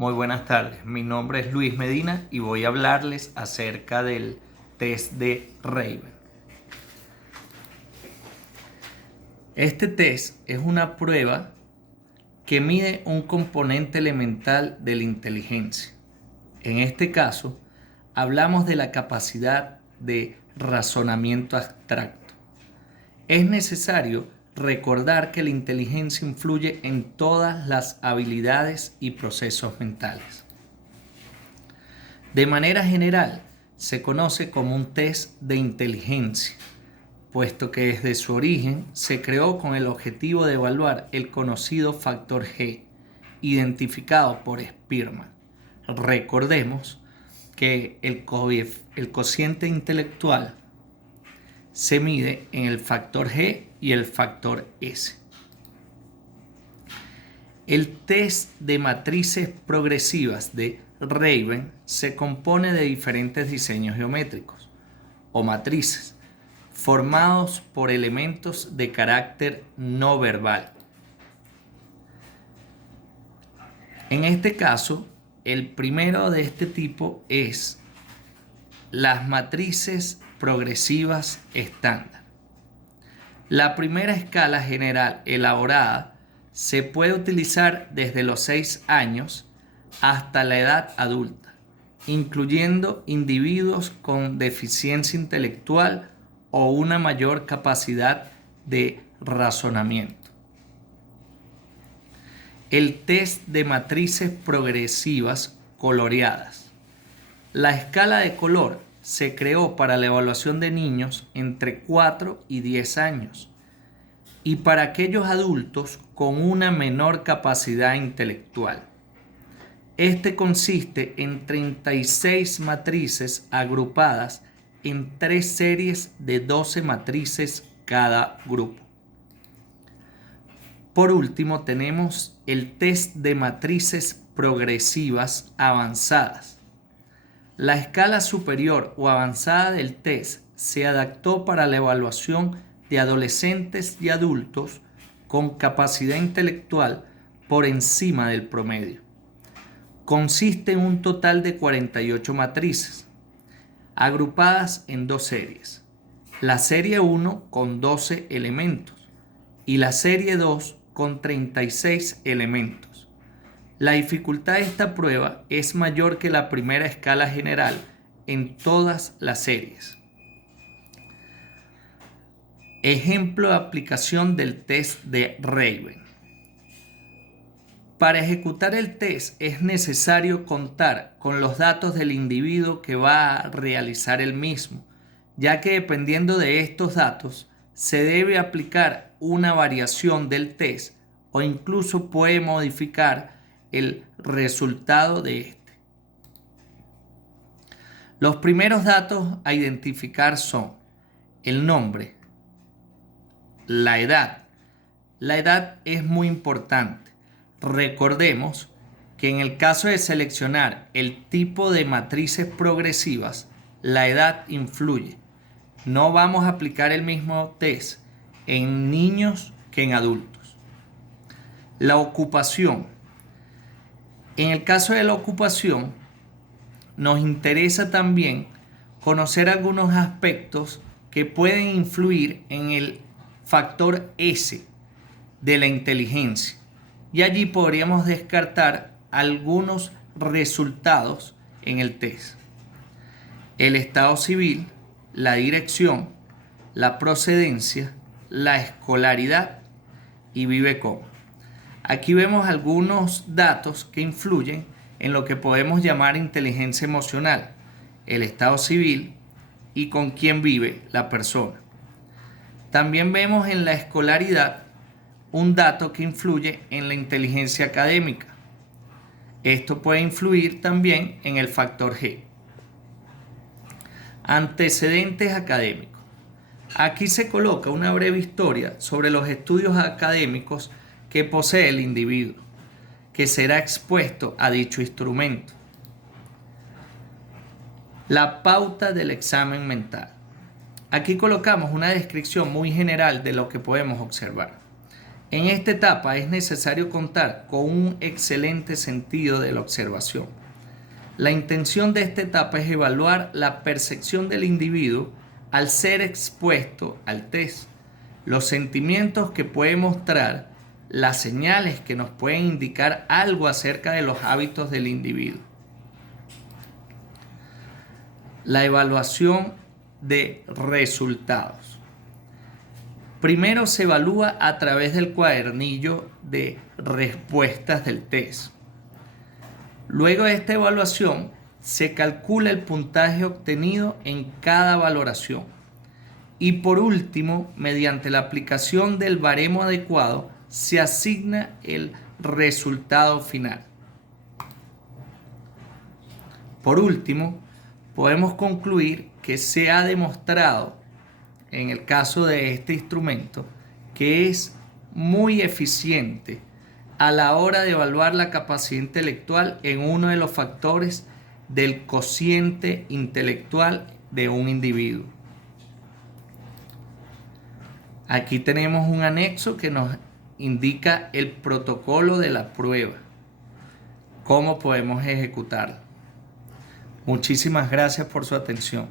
Muy buenas tardes, mi nombre es Luis Medina y voy a hablarles acerca del test de Raven. Este test es una prueba que mide un componente elemental de la inteligencia. En este caso, hablamos de la capacidad de razonamiento abstracto. Es necesario recordar que la inteligencia influye en todas las habilidades y procesos mentales. De manera general, se conoce como un test de inteligencia, puesto que desde su origen se creó con el objetivo de evaluar el conocido factor G, identificado por Spearman. Recordemos que el cociente intelectual se mide en el factor G y el factor S. El test de matrices progresivas de Raven se compone de diferentes diseños geométricos o matrices formados por elementos de carácter no verbal. En este caso, el primero de este tipo es las matrices progresivas estándar. La primera escala general elaborada se puede utilizar desde los 6 años hasta la edad adulta, incluyendo individuos con deficiencia intelectual o una mayor capacidad de razonamiento. El test de matrices progresivas coloreadas. La escala de color se creó para la evaluación de niños entre 4 y 10 años y para aquellos adultos con una menor capacidad intelectual. Este consiste en 36 matrices agrupadas en 3 series de 12 matrices cada grupo. Por último, tenemos el test de matrices progresivas avanzadas. La escala superior o avanzada del test se adaptó para la evaluación de adolescentes y adultos con capacidad intelectual por encima del promedio. Consiste en un total de 48 matrices, agrupadas en 2 series. La serie 1 con 12 elementos y la serie 2 con 36 elementos. La dificultad de esta prueba es mayor que la primera escala general en todas las series. Ejemplo de aplicación del test de Raven. Para ejecutar el test es necesario contar con los datos del individuo que va a realizar el mismo, ya que dependiendo de estos datos se debe aplicar una variación del test o incluso puede modificar el resultado de este. Los primeros datos a identificar son el nombre, la edad. La edad es muy importante. Recordemos que en el caso de seleccionar el tipo de matrices progresivas, la edad influye. No vamos a aplicar el mismo test en niños que en adultos. La ocupación. En el caso de la ocupación, nos interesa también conocer algunos aspectos que pueden influir en el factor S de la inteligencia. Y allí podríamos descartar algunos resultados en el test. El estado civil, la dirección, la procedencia, la escolaridad y vive cómo. Aquí vemos algunos datos que influyen en lo que podemos llamar inteligencia emocional, el estado civil y con quién vive la persona. También vemos en la escolaridad un dato que influye en la inteligencia académica. Esto puede influir también en el factor G. Antecedentes académicos. Aquí se coloca una breve historia sobre los estudios académicos que posee el individuo, que será expuesto a dicho instrumento. La pauta del examen mental. Aquí colocamos una descripción muy general de lo que podemos observar. En esta etapa es necesario contar con un excelente sentido de la observación. La intención de esta etapa es evaluar la percepción del individuo al ser expuesto al test, los sentimientos que puede mostrar, las señales que nos pueden indicar algo acerca de los hábitos del individuo. La evaluación de resultados. Primero se evalúa a través del cuadernillo de respuestas del test. Luego de esta evaluación se calcula el puntaje obtenido en cada valoración. Y por último, mediante la aplicación del baremo adecuado, se asigna el resultado final. Por último, podemos concluir que se ha demostrado, en el caso de este instrumento, que es muy eficiente a la hora de evaluar la capacidad intelectual en uno de los factores del cociente intelectual de un individuo. Aquí tenemos un anexo que nos indica el protocolo de la prueba, cómo podemos ejecutarlo. Muchísimas gracias por su atención.